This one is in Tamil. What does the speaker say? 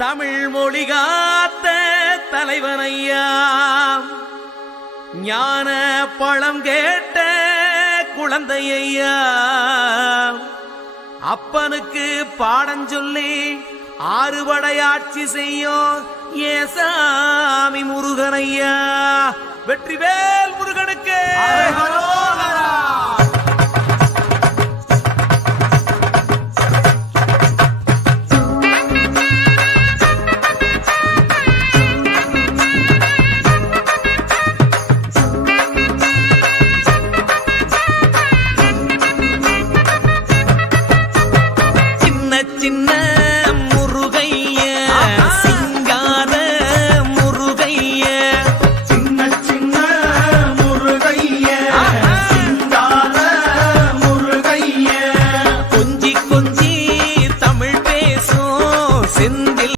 தமிழ் மொழி காத்த தலைவனையா, ஞான பழம் கேட்ட குழந்தையா, அப்பனுக்கு பாடம் சொல்லி ஆறுபடையாட்சி செய்யும் ஏசாமி முருகனையா. வெற்றிவேல் முருகனுக்கு.